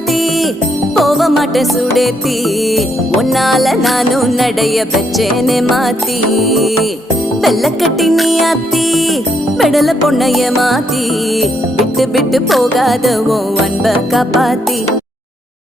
மாத்தி போக மாட்டேன் சுடேத்தி உன்னால நானும் நடைய பெச்சேனே மாத்தி வெள்ளக்கட்டி நீ ஆத்தி பெடல பொண்ணைய மாத்தி விட்டு விட்டு போகாத உன் அன்ப காப்பாத்தி